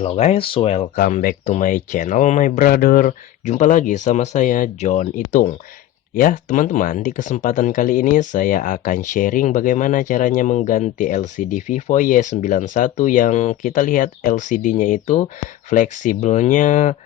Hello guys, welcome back to my channel my brother. Jumpa lagi sama saya John Itung. Ya teman-teman, di kesempatan kali ini saya akan sharing bagaimana caranya mengganti LCD Vivo Y91 yang kita lihat LCD-nya itu fleksibelnya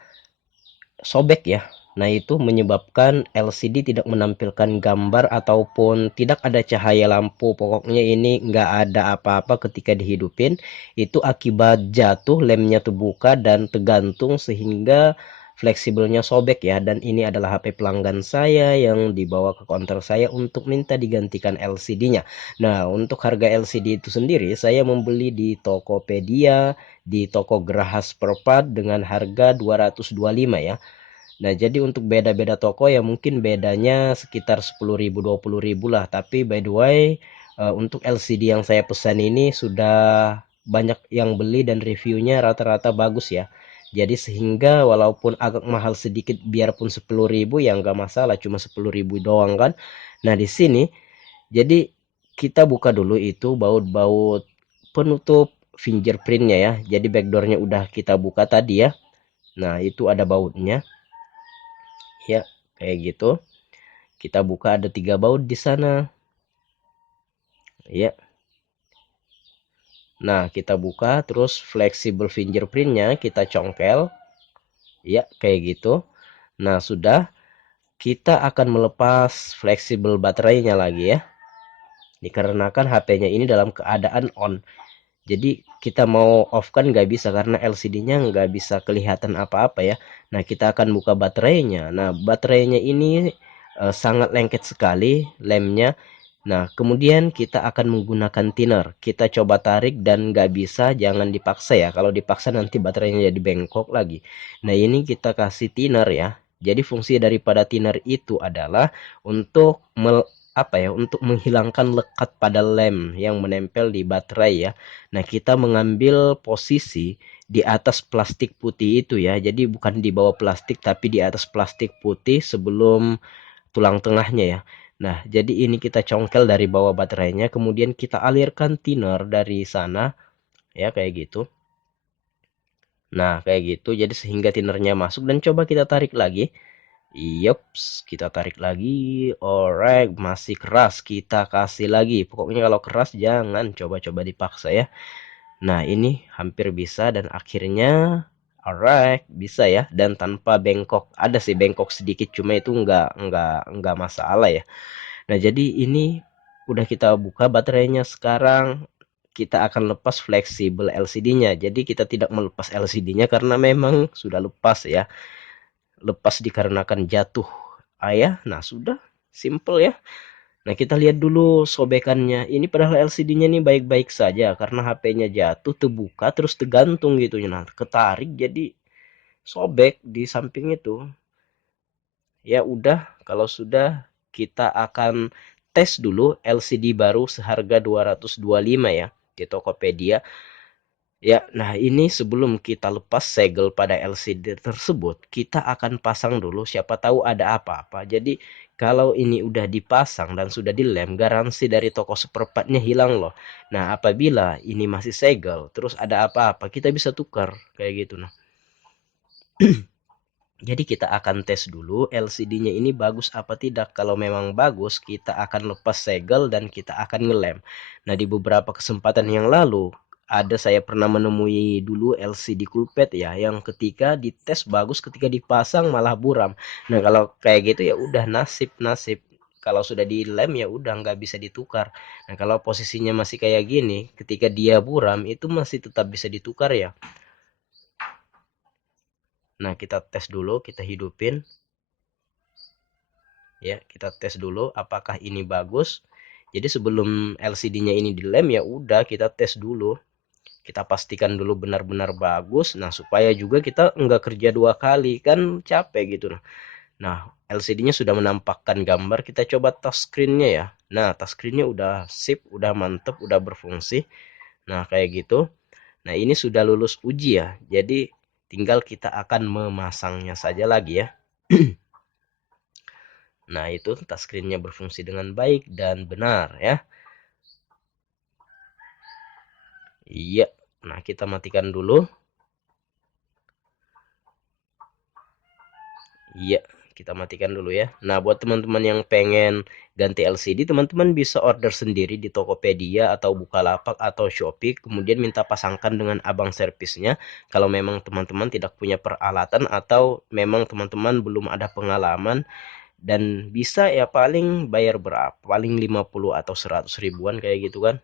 sobek ya. Nah itu menyebabkan LCD tidak menampilkan gambar ataupun tidak ada cahaya lampu. Pokoknya ini nggak ada apa-apa ketika dihidupin. Itu akibat jatuh, lemnya terbuka dan tergantung sehingga fleksibelnya sobek ya. Dan ini adalah HP pelanggan saya yang dibawa ke counter saya untuk minta digantikan LCD-nya. Nah untuk harga LCD itu sendiri saya membeli di Tokopedia, di toko Graha Spare Part dengan harga 225 ya. Nah, jadi untuk beda-beda toko ya mungkin bedanya sekitar 10.000 20.000 lah. Tapi by the way, untuk LCD yang saya pesan ini sudah banyak yang beli dan reviewnya rata-rata bagus ya. Jadi sehingga walaupun agak mahal sedikit biarpun 10.000 ya nggak masalah, cuma 10.000 doang kan. Nah, di sini jadi kita buka dulu itu baut-baut penutup fingerprintnya ya. Jadi backdoornya udah kita buka tadi ya. Nah, itu ada bautnya ya, kayak gitu. Kita buka ada 3 baut di sana ya. Nah kita buka terus flexible fingerprintnya kita congkel ya, kayak gitu. Nah sudah, kita akan melepas fleksibel baterainya lagi ya, dikarenakan HP-nya ini dalam keadaan on. Jadi kita mau off kan nggak bisa karena LCD-nya nggak bisa kelihatan apa-apa ya. Nah kita akan buka baterainya. Nah baterainya ini sangat lengket sekali lemnya. Nah kemudian kita akan menggunakan thinner. Kita coba tarik dan nggak bisa, jangan dipaksa ya. Kalau dipaksa nanti baterainya jadi bengkok lagi. Nah ini kita kasih thinner ya. Jadi fungsi daripada thinner itu adalah untuk untuk menghilangkan lekat pada lem yang menempel di baterai ya. Nah, kita mengambil posisi di atas plastik putih itu ya. Jadi bukan di bawah plastik tapi di atas plastik putih sebelum tulang tengahnya ya. Nah, jadi ini kita congkel dari bawah baterainya, kemudian kita alirkan thinner dari sana ya kayak gitu. Nah, kayak gitu. Jadi sehingga thinnernya masuk dan coba kita tarik lagi. Yups, kita tarik lagi. Alright, masih keras. Kita kasih lagi. Pokoknya kalau keras jangan coba-coba dipaksa ya. Nah, ini hampir bisa dan akhirnya alright, bisa ya dan tanpa bengkok. Ada sih bengkok sedikit cuma itu enggak masalah ya. Nah, jadi ini udah kita buka baterainya, sekarang kita akan lepas fleksibel LCD-nya. Jadi kita tidak melepas LCD-nya karena memang sudah lepas ya. Lepas dikarenakan jatuh. Ya. Nah, sudah simple ya. Nah, kita lihat dulu sobekannya. Ini padahal LCD-nya nih baik-baik saja karena HP-nya jatuh, terbuka terus tergantung gitu. Nah, ketarik jadi sobek di samping itu. Ya udah, kalau sudah kita akan tes dulu LCD baru seharga 225 ya di Tokopedia. Ya, nah ini sebelum kita lepas segel pada LCD tersebut, kita akan pasang dulu, siapa tahu ada apa-apa. Jadi kalau ini udah dipasang dan sudah dilem, garansi dari toko seperempatnya hilang loh. Nah, apabila ini masih segel, terus ada apa-apa, kita bisa tukar kayak gitu. Nah, jadi kita akan tes dulu LCD-nya ini bagus apa tidak. Kalau memang bagus, kita akan lepas segel dan kita akan ngelem. Nah, di beberapa kesempatan yang lalu, saya pernah menemui dulu LCD kulpet ya, yang ketika dites bagus, ketika dipasang malah buram. Nah, kalau kayak gitu ya udah nasib. Kalau sudah dilem ya udah nggak bisa ditukar. Nah, kalau posisinya masih kayak gini, ketika dia buram itu masih tetap bisa ditukar ya. Nah, kita tes dulu, kita hidupin. Ya, kita tes dulu apakah ini bagus. Jadi sebelum LCD-nya ini dilem ya udah kita tes dulu. Kita pastikan dulu benar-benar bagus. Nah, supaya juga kita nggak kerja 2 kali kan capek gitu. Nah, LCD-nya sudah menampakkan gambar, kita coba touchscreen-nya ya. Nah, touchscreen-nya udah sip, udah mantep, udah berfungsi. Nah, kayak gitu. Nah, ini sudah lulus uji ya. Jadi tinggal kita akan memasangnya saja lagi ya. Nah, itu touchscreen-nya berfungsi dengan baik dan benar ya. Iya. Nah, kita matikan dulu. Iya, kita matikan dulu ya. Nah, buat teman-teman yang pengen ganti LCD, teman-teman bisa order sendiri di Tokopedia atau Bukalapak atau Shopee, kemudian minta pasangkan dengan abang servisnya. Kalau memang teman-teman tidak punya peralatan atau memang teman-teman belum ada pengalaman, dan bisa ya paling bayar berapa? Paling 50 atau 100 ribuan kayak gitu kan.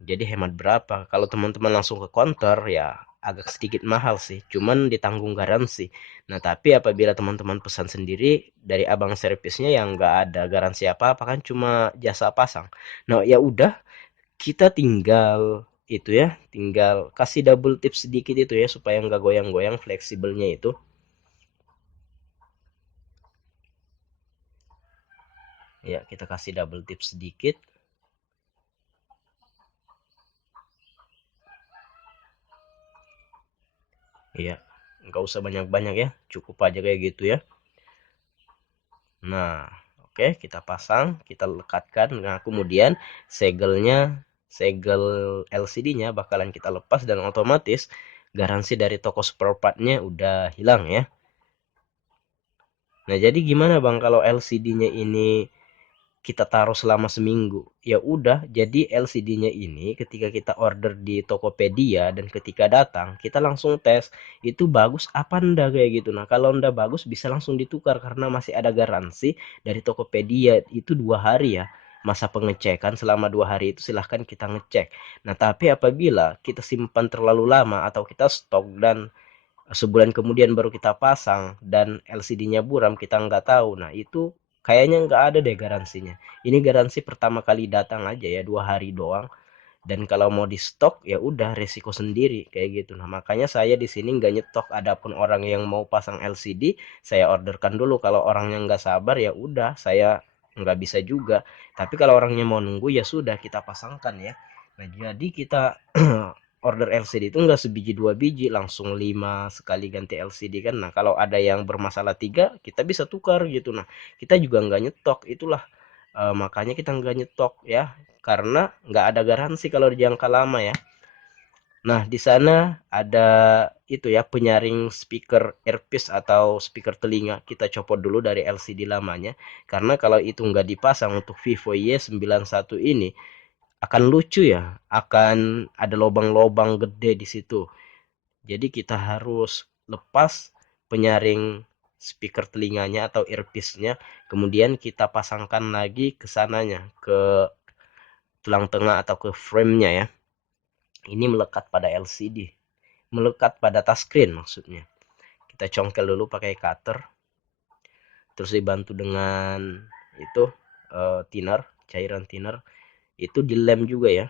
Jadi hemat berapa? Kalau teman-teman langsung ke counter ya agak sedikit mahal sih, cuman ditanggung garansi. Nah, tapi apabila teman-teman pesan sendiri dari abang servisnya yang nggak ada garansi apa-apa kan cuma jasa pasang. Nah, ya udah kita tinggal itu ya, tinggal kasih double tip sedikit itu ya supaya nggak goyang-goyang fleksibelnya itu. Ya, kita kasih double tip sedikit. Ya, nggak usah banyak-banyak ya, cukup aja kayak gitu ya. Nah, oke, kita pasang, kita lekatkan. Nah, kemudian segelnya, segel LCD-nya bakalan kita lepas dan otomatis garansi dari toko spare part-nya udah hilang ya. Nah, jadi gimana Bang kalau LCD-nya ini kita taruh selama seminggu? Ya udah, jadi LCD-nya ini ketika kita order di Tokopedia dan ketika datang, kita langsung tes itu bagus apa enggak kayak gitu. Nah, kalau enggak bagus bisa langsung ditukar karena masih ada garansi dari Tokopedia itu 2 hari ya. Masa pengecekan selama 2 hari itu silahkan kita ngecek. Nah, tapi apabila kita simpan terlalu lama atau kita stok dan sebulan kemudian baru kita pasang dan LCD-nya buram kita nggak tahu, nah itu kayaknya nggak ada deh garansinya. Ini garansi pertama kali datang aja ya 2 hari doang, dan kalau mau di stok ya udah resiko sendiri kayak gitu. Nah, makanya saya di sini nggak nyetok. Adapun orang yang mau pasang LCD saya orderkan dulu. Kalau orangnya nggak sabar ya udah saya nggak bisa juga, tapi kalau orangnya mau nunggu ya sudah kita pasangkan ya. Nah, jadi kita order LCD itu enggak sebiji 2 biji, langsung 5 sekali ganti LCD kan. Nah, kalau ada yang bermasalah 3, kita bisa tukar gitu. Nah, kita juga nggak nyetok. Itulah makanya kita nggak nyetok ya, karena nggak ada garansi kalau jangka lama ya. Nah, di sana ada itu ya penyaring speaker earpiece atau speaker telinga. Kita copot dulu dari LCD lamanya, karena kalau itu nggak dipasang untuk Vivo Y91 ini akan lucu ya, akan ada lubang-lubang gede di situ. Jadi kita harus lepas penyaring speaker telinganya atau earpiece-nya, kemudian kita pasangkan lagi ke sananya, ke tulang tengah atau ke frame-nya ya. Ini melekat pada LCD, melekat pada touchscreen maksudnya. Kita congkel dulu pakai cutter, terus dibantu dengan itu thinner, cairan thinner, itu dilem juga ya.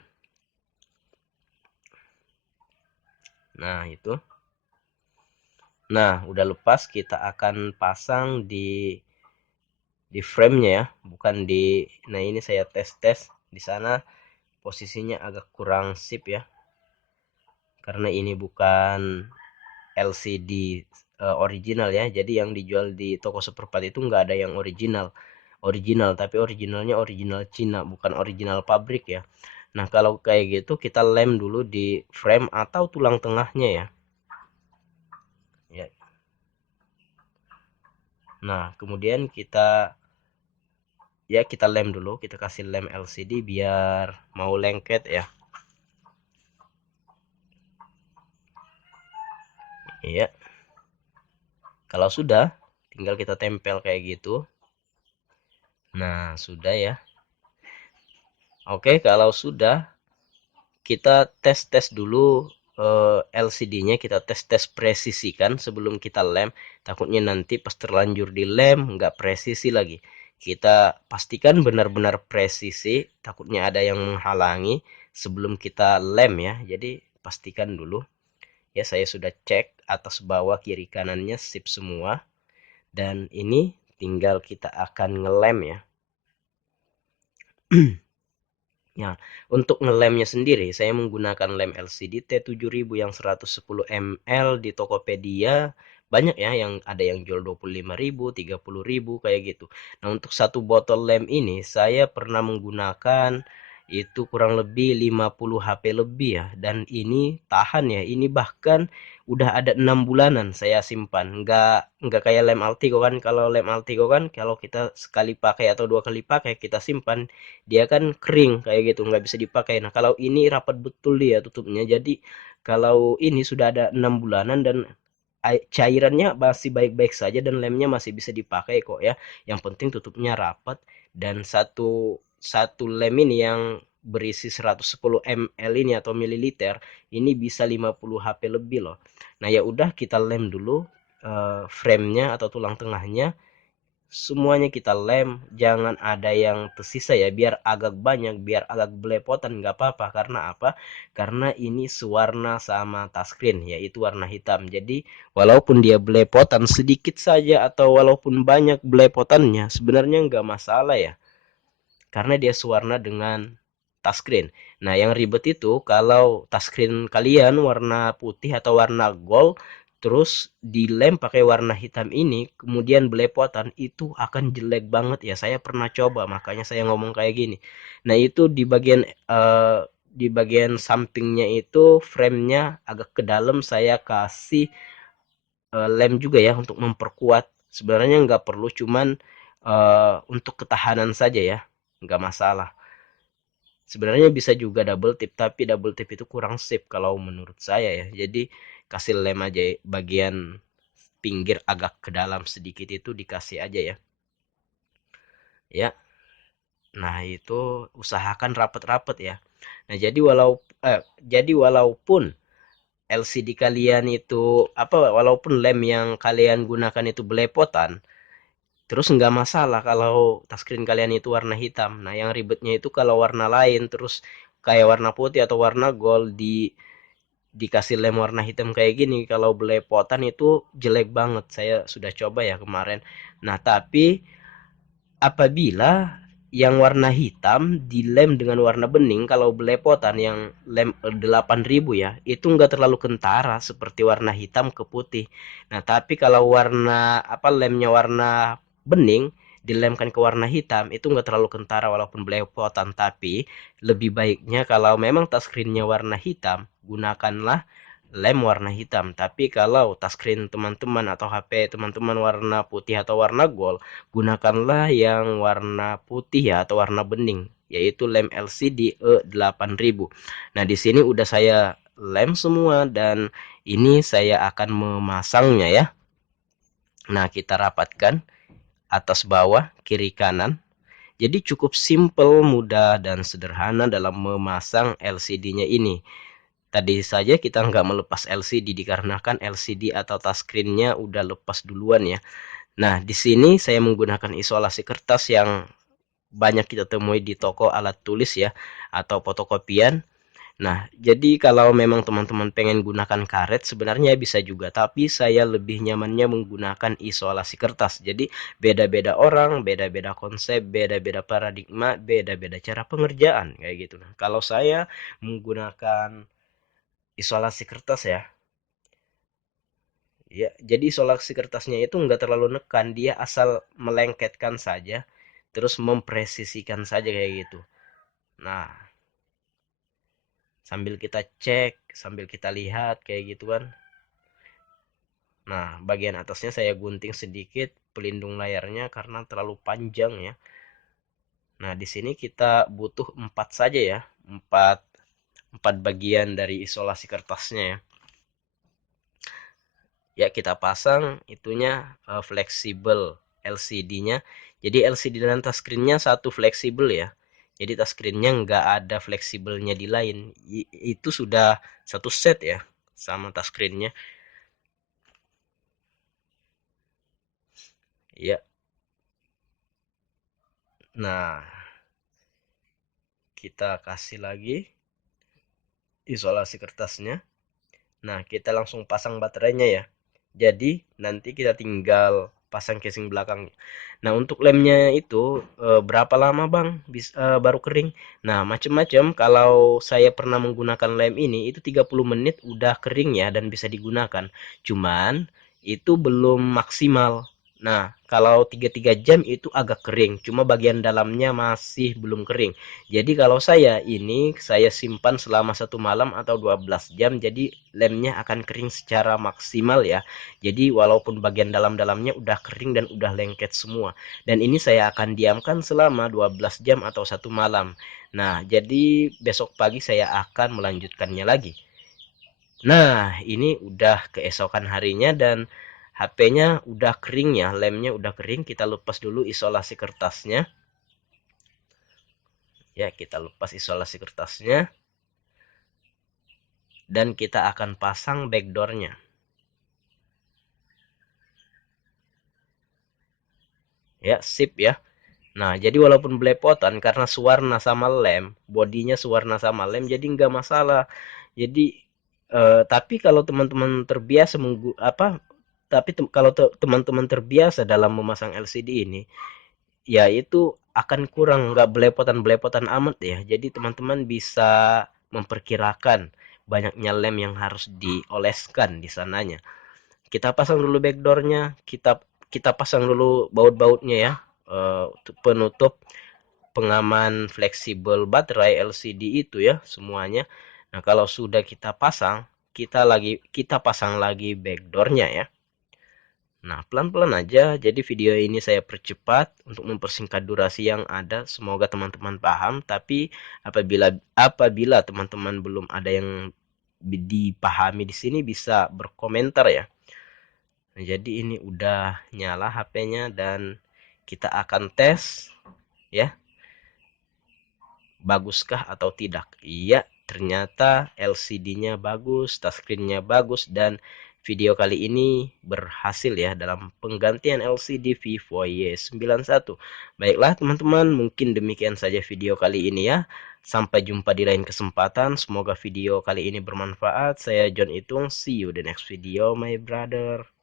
Nah, itu. Nah, udah lepas kita akan pasang di frame-nya ya, bukan di. Nah, ini saya tes-tes di sana posisinya agak kurang sip ya. Karena ini bukan LCD original ya. Jadi yang dijual di toko seperempat itu nggak ada yang original. Original, tapi originalnya original Cina, bukan original pabrik ya. Nah, kalau kayak gitu kita lem dulu di frame atau tulang tengahnya ya. Ya. Nah, kemudian kita lem dulu, kita kasih lem LCD biar mau lengket ya. Iya. Kalau sudah, tinggal kita tempel kayak gitu. Nah, sudah ya. Oke, kalau sudah, kita tes-tes dulu LCD-nya, kita tes-tes presisikan sebelum kita lem. Takutnya nanti pas terlanjur di lem nggak presisi lagi. Kita pastikan benar-benar presisi, takutnya ada yang menghalangi sebelum kita lem ya. Jadi pastikan dulu. Ya, saya sudah cek atas bawah kiri kanannya sip semua. Dan ini tinggal kita akan ngelem ya. Ya, untuk ngelemnya sendiri saya menggunakan lem LCD T7000 yang 110 ml di Tokopedia. Banyak ya, yang ada yang jual 25.000, 30.000 kayak gitu. Nah, untuk satu botol lem ini saya pernah menggunakan itu kurang lebih 50 HP lebih ya, dan ini tahan ya, ini bahkan udah ada 6 bulanan saya simpan. Nggak kayak lem Altigo kan. Kalau lem Altigo kan kalau kita sekali pakai atau 2 kali pakai kita simpan, dia kan kering kayak gitu, nggak bisa dipakai. Nah kalau ini rapat betul dia tutupnya, jadi kalau ini sudah ada 6 bulanan dan cairannya masih baik-baik saja dan lemnya masih bisa dipakai kok ya. Yang penting tutupnya rapat, dan satu satu lem ini yang berisi 110 ml ini atau mililiter ini bisa 50 HP lebih loh. Nah ya udah, kita lem dulu frame-nya atau tulang tengahnya. Semuanya kita lem, jangan ada yang tersisa ya, biar agak banyak, biar agak belepotan nggak apa-apa. Karena apa? Karena ini sewarna sama touchscreen, yaitu warna hitam. Jadi walaupun dia belepotan sedikit saja atau walaupun banyak belepotannya, sebenarnya nggak masalah ya, karena dia sewarna dengan touchscreen. Nah, yang ribet itu kalau touchscreen kalian warna putih atau warna gold, terus dilem pakai warna hitam ini, kemudian belepotan, itu akan jelek banget ya. Saya pernah coba, makanya saya ngomong kayak gini. Nah, itu di bagian sampingnya itu framenya agak ke dalam saya kasih lem juga ya untuk memperkuat. Sebenarnya nggak perlu, cuman untuk ketahanan saja ya, nggak masalah. Sebenarnya bisa juga double tip, tapi double tip itu kurang sip kalau menurut saya ya. Jadi kasih lem aja bagian pinggir agak ke dalam sedikit, itu dikasih aja ya. Ya. Nah, itu usahakan rapet-rapet ya. Nah, jadi walaupun LCD kalian itu apa, walaupun lem yang kalian gunakan itu belepotan, terus nggak masalah kalau touchscreen kalian itu warna hitam. Nah, yang ribetnya itu kalau warna lain, terus kayak warna putih atau warna gold dikasih lem warna hitam kayak gini, kalau belepotan itu jelek banget. Saya sudah coba ya kemarin. Nah, tapi apabila yang warna hitam dilem dengan warna bening, kalau belepotan yang lem 8000 ya, itu nggak terlalu kentara seperti warna hitam ke putih. Nah, tapi kalau warna apa, lemnya warna bening dilemkan ke warna hitam, itu nggak terlalu kentara walaupun belepotan. Tapi lebih baiknya kalau memang touchscreennya warna hitam, gunakanlah lem warna hitam. Tapi kalau touchscreen teman-teman atau HP teman-teman warna putih atau warna gold, gunakanlah yang warna putih ya atau warna bening, yaitu lem LCD E8000. Nah, di sini udah saya lem semua dan ini saya akan memasangnya ya. Nah, kita rapatkan atas bawah, kiri kanan. Jadi cukup simple, mudah dan sederhana dalam memasang LCD-nya ini. Tadi saja kita nggak melepas LCD dikarenakan LCD atau touchscreen-nya udah lepas duluan ya. Nah, di sini saya menggunakan isolasi kertas yang banyak kita temui di toko alat tulis ya, atau fotokopian. Nah, jadi kalau memang teman-teman pengen gunakan karet sebenarnya bisa juga, tapi saya lebih nyamannya menggunakan isolasi kertas. Jadi beda-beda orang, beda-beda konsep, beda-beda paradigma, beda-beda cara pengerjaan kayak gitu. Nah, kalau saya menggunakan isolasi kertas ya, ya, jadi isolasi kertasnya itu nggak terlalu nekan, dia asal melengketkan saja, terus mempresisikan saja kayak gitu. Nah, sambil kita cek, sambil kita lihat kayak gitu kan. Nah, bagian atasnya saya gunting sedikit pelindung layarnya karena terlalu panjang ya. Nah, di sini kita butuh 4 saja ya, 4 4 bagian dari isolasi kertasnya ya. Ya, kita pasang itunya fleksibel LCD-nya. Jadi LCD dan touchscreen-nya satu fleksibel ya. Jadi touchscreen-nya nggak ada fleksibelnya di lain. Itu sudah satu set ya sama touchscreen-nya. Ya. Nah, kita kasih lagi isolasi kertasnya. Nah, kita langsung pasang baterainya ya. Jadi nanti kita tinggal pasang casing belakang. Nah, untuk lemnya itu berapa lama bang baru kering? Nah, macam-macam. Kalau saya pernah menggunakan lem ini itu 30 menit udah kering ya dan bisa digunakan. Cuman itu belum maksimal. Nah, kalau 3 jam itu agak kering, cuma bagian dalamnya masih belum kering. Jadi kalau saya simpan selama 1 malam atau 12 jam, jadi lemnya akan kering secara maksimal ya. Jadi walaupun bagian dalam-dalamnya udah kering dan udah lengket semua. Dan ini saya akan diamkan selama 12 jam atau 1 malam. Nah, jadi besok pagi saya akan melanjutkannya lagi. Nah, ini udah keesokan harinya dan HP-nya udah kering ya, lemnya udah kering. Kita lepas dulu isolasi kertasnya. Ya, kita lepas isolasi kertasnya dan kita akan pasang backdoor-nya. Ya, sip ya. Nah, jadi walaupun belepotan karena sewarna sama lem, bodinya sewarna sama lem, jadi nggak masalah. Jadi, tapi kalau teman-teman terbiasa tapi kalau teman-teman terbiasa dalam memasang LCD ini, ya itu akan kurang, nggak belepotan-belepotan amat ya. Jadi teman-teman bisa memperkirakan banyaknya lem yang harus dioleskan di sananya. Kita pasang dulu backdoornya, kita pasang dulu baut-bautnya ya, penutup pengaman fleksibel baterai LCD itu ya semuanya. Nah, kalau sudah kita pasang, kita pasang lagi backdoornya ya. Nah, pelan-pelan aja. Jadi video ini saya percepat untuk mempersingkat durasi yang ada. Semoga teman-teman paham. Tapi apabila apabila teman-teman belum ada yang dipahami di sini bisa berkomentar ya. Nah, jadi ini udah nyala HP-nya dan kita akan tes ya, baguskah atau tidak. Iya, ternyata LCD-nya bagus, touchscreen-nya bagus, dan video kali ini berhasil ya dalam penggantian LCD Vivo Y91. Baiklah teman-teman, mungkin demikian saja video kali ini ya. Sampai jumpa di lain kesempatan. Semoga video kali ini bermanfaat. Saya John Itung. See you the next video, my brother.